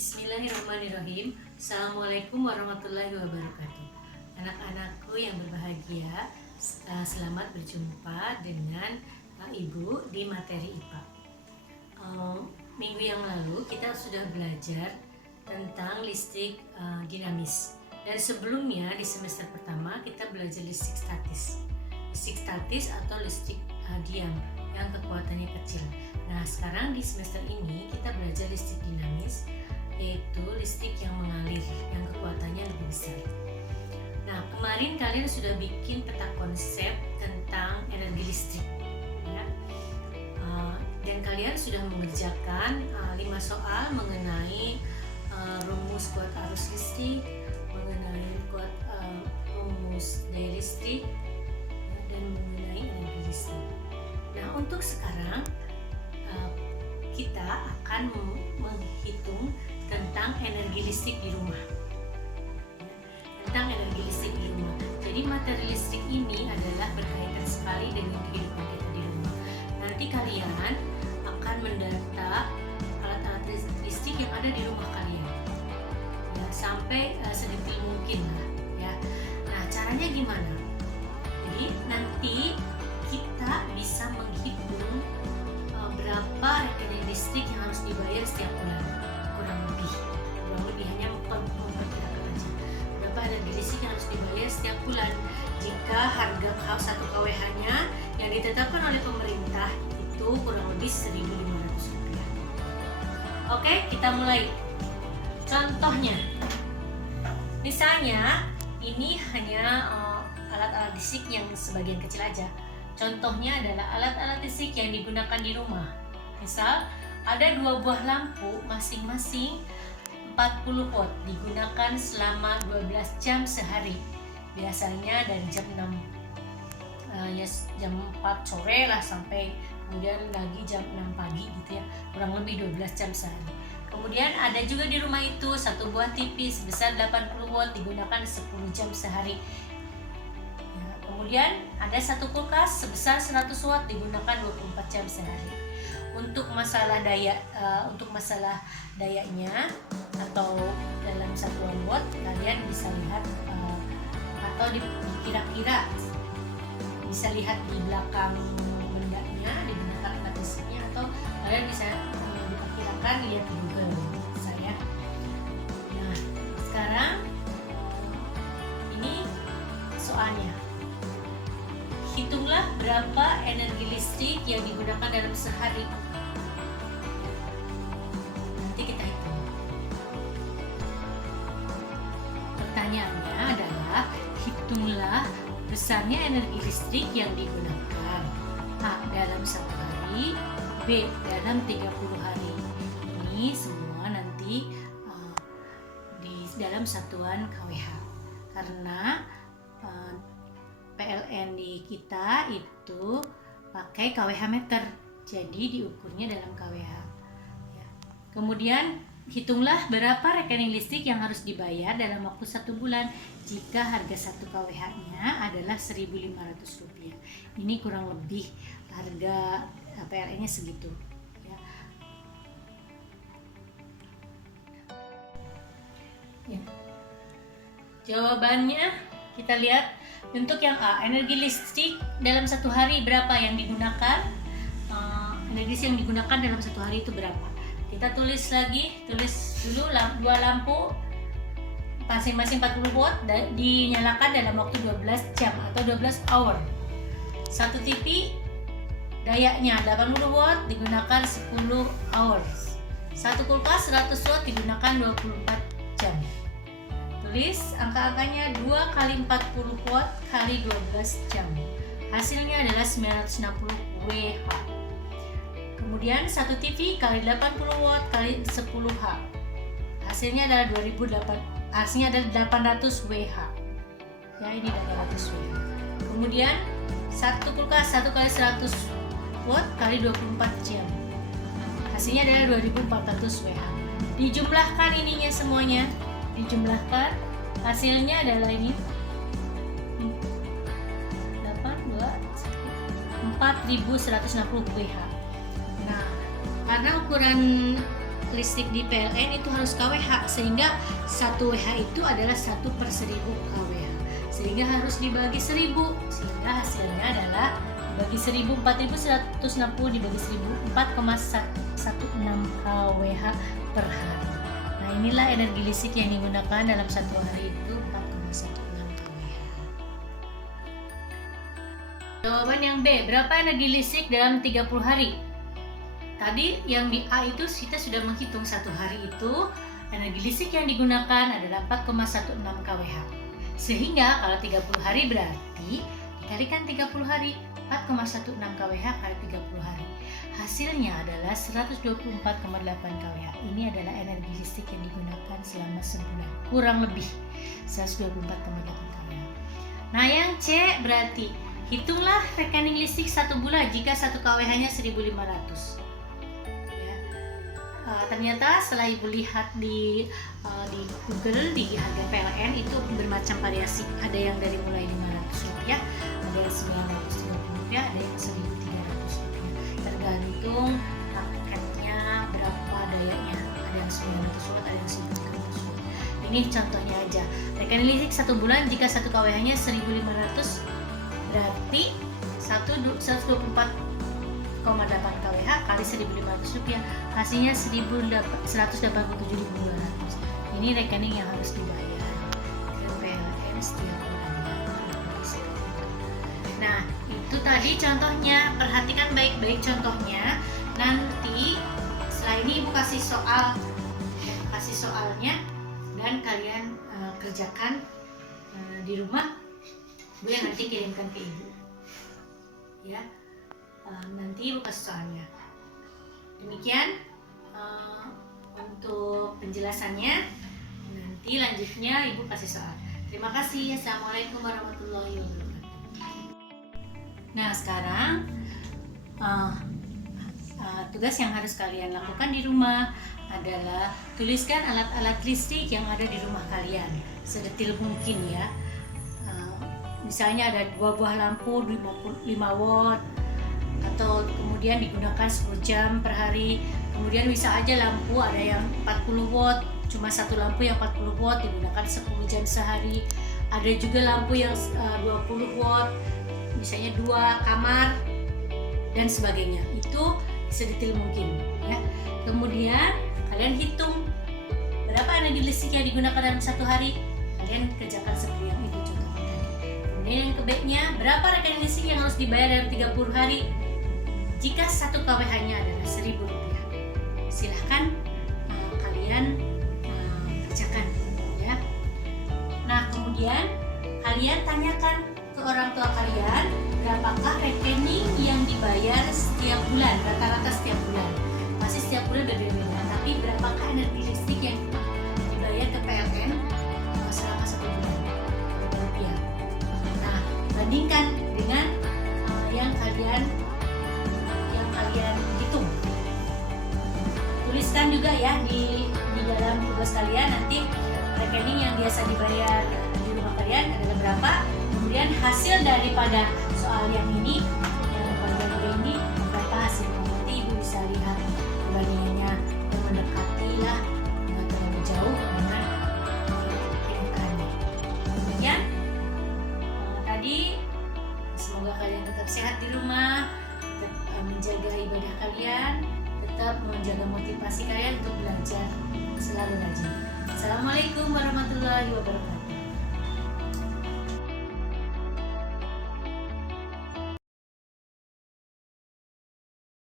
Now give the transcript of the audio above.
Bismillahirrahmanirrahim. Assalamualaikum warahmatullahi wabarakatuh. Anak-anakku yang berbahagia, selamat berjumpa dengan Ibu di materi IPA. Minggu yang lalu kita sudah belajar tentang listrik dinamis. Dan sebelumnya di semester pertama kita belajar listrik statis. Listrik statis atau listrik diam yang kekuatannya kecil. Nah, sekarang di semester ini kita belajar listrik dinamis, yaitu listrik yang mengalir, yang kekuatannya lebih besar. Nah, kemarin kalian sudah bikin peta konsep tentang energi listrik, ya. Dan kalian sudah mengerjakan 5 soal mengenai rumus kuat arus listrik, mengenai kuat rumus daya listrik, ya, dan mengenai energi listrik. Nah, untuk sekarang kita akan menghitung tentang energi listrik di rumah. Tentang energi listrik di rumah. Jadi materi listrik ini adalah berkaitan sekali dengan kehidupan kita di rumah. Nanti kalian akan mendata alat-alat listrik yang ada di rumah kalian, ya, sampai sedetail mungkin lah, ya. Nah, caranya gimana? Jadi nanti kita bisa menghitung berapa rekening listrik yang harus dibayar setiap bulan. Kurang lebih hanya memperkirakan aja berapa energi listrik yang harus dibayar setiap bulan jika harga 1 kWh nya yang ditetapkan oleh pemerintah itu kurang lebih Rp1.500. Oke, kita mulai. Contohnya, misalnya ini hanya alat-alat listrik yang sebagian kecil aja. Contohnya adalah alat-alat listrik yang digunakan di rumah. Misal ada 2 buah lampu masing-masing 40 watt digunakan selama 12 jam sehari. Biasanya dari jam 6 jam 4 sore lah sampai kemudian lagi jam 6 pagi gitu ya. Kurang lebih 12 jam sehari. Kemudian ada juga di rumah itu 1 buah TV sebesar 80 watt digunakan 10 jam sehari. Kemudian ada 1 kulkas sebesar 100 watt digunakan 24 jam sehari. Untuk masalah dayanya atau dalam satuan watt, kalian bisa lihat atau dikira-kira bisa lihat di belakang bendanya, di belakang alat listriknya, atau kalian bisa diperkirakan lihat di Google saya. Nah, sekarang ini soalnya. Hitunglah berapa energi listrik yang digunakan dalam sehari. Nanti kita hitung. Pertanyaannya adalah, hitunglah besarnya energi listrik yang digunakan. A. Dalam 1 hari. B. Dalam 30 hari. Ini semua nanti di dalam satuan kWh. Karena PLN di kita itu pakai kWh meter, jadi diukurnya dalam kWh. Ya. Kemudian hitunglah berapa rekening listrik yang harus dibayar dalam waktu 1 bulan jika harga 1 kWh-nya adalah Rp1.500. Ini kurang lebih harga PLN-nya segitu. Ya. Ya. Jawabannya kita lihat. Untuk yang A, energi listrik dalam 1 hari berapa yang digunakan? Energi listrik yang digunakan dalam 1 hari itu berapa? Kita tulis dulu 2 lampu masing-masing 40 watt dinyalakan dalam waktu 12 jam atau 12 hour. 1 TV dayanya 80 watt digunakan 10 hours. 1 kulkas 100 watt digunakan 24 jam. Tulis angka-angkanya 2 kali 40 watt kali 12 jam. Hasilnya adalah 960 Wh. Kemudian 1 TV kali 80 watt kali 10 H. Hasilnya adalah 800 Wh. Ya, ini 800 Wh. Kemudian 1 kulkas 1 kali 100 watt kali 24 jam. Hasilnya adalah 2400 Wh. Dijumlahkan ininya semuanya. Dijumlahkan, hasilnya adalah ini 4160 Wh. Nah, karena ukuran listrik di PLN itu harus kWh, sehingga 1 WH itu adalah 1/1000 kWh, sehingga harus dibagi 1000, sehingga hasilnya adalah dibagi 1000, 4160 dibagi 1000, 4,16 kWh per hari. Nah, inilah energi listrik yang digunakan dalam satu hari itu 4,16 kWh. Jawaban yang B, berapa energi listrik dalam 30 hari? Tadi yang di A itu kita sudah menghitung satu hari itu energi listrik yang digunakan adalah 4,16 kWh. Sehingga kalau 30 hari berarti dikalikan 30 hari, 4,16 kWh kali 30 hari. Hasilnya adalah 124,8 kWh. Ini adalah energi listrik yang digunakan selama sebulan, kurang lebih 124,8 kWh. Nah, yang C berarti hitunglah rekening listrik 1 bulan jika 1 kWh-nya 1.500. Ternyata setelah ibu lihat di Google, di harga PLN itu bermacam variasi. Ada yang dari mulai Rp500, ada yang Rp950, ada yang Rp1.300. Tergantung paketnya berapa dayanya. Ada yang 900 watt, ada yang 1.300 watt. Ini contohnya aja. Rekening listrik 1 bulan jika 1 kWh-nya 1.500 berarti 124,8 kWh kali Rp1.500, hasilnya Rp187.200. Ini rekening yang harus dibayar ke PLN setiap bulannya. Nah, itu tadi contohnya, perhatikan baik-baik contohnya. Nanti setelah ini ibu kasih soalnya dan kalian kerjakan di rumah. Bu yang nanti kirimkan ke ibu, ya. Nanti ibu kasih soalnya. Demikian untuk penjelasannya. Nanti lanjutnya ibu kasih soal. Terima kasih. Assalamualaikum warahmatullahi wabarakatuh. Nah, sekarang tugas yang harus kalian lakukan di rumah adalah tuliskan alat-alat listrik yang ada di rumah kalian sedetil mungkin, ya. Misalnya ada 2 buah lampu 5 watt, atau kemudian digunakan 10 jam per hari. Kemudian bisa aja lampu ada yang 40 watt, cuma satu lampu yang 40 watt digunakan 10 jam sehari. Ada juga lampu yang 20 watt, misalnya 2 kamar dan sebagainya. Itu sedetail mungkin, ya. Kemudian kalian hitung berapa energi listrik yang digunakan dalam satu hari. Kalian kerjakan seperti yang ibu contohkan tadi. Kemudian yang ke-B-nya, berapa rekening listrik yang harus dibayar dalam 30 hari jika 1 kWh-nya adalah Rp1.000. Silahkan kalian kerjakan, ya. Nah, kemudian kalian tanyakan ke orang tua kalian berapakah rekening yang dibayar setiap bulan, rata-rata setiap bulan. Masih setiap bulan berbeda-beda, tapi berapakah energi listrik yang dibayar ke PLN selama 1 bulan rupiah. Nah, bandingkan dengan yang kalian hitung. Tuliskan juga ya di dalam tugas kalian nanti rekening yang biasa dibayar di rumah kalian adalah berapa. Kemudian hasil daripada soal yang ini, yang bagian ini, berapa hasilnya. Nanti ibu bisa lihat perbandingannya yang mendekati lah, nggak terlalu jauh dengan kiritannya. Demikian tadi, semoga kalian tetap sehat di rumah, tetap menjaga ibadah kalian, tetap menjaga motivasi kalian untuk belajar selalu rajin. Assalamualaikum warahmatullahi wabarakatuh.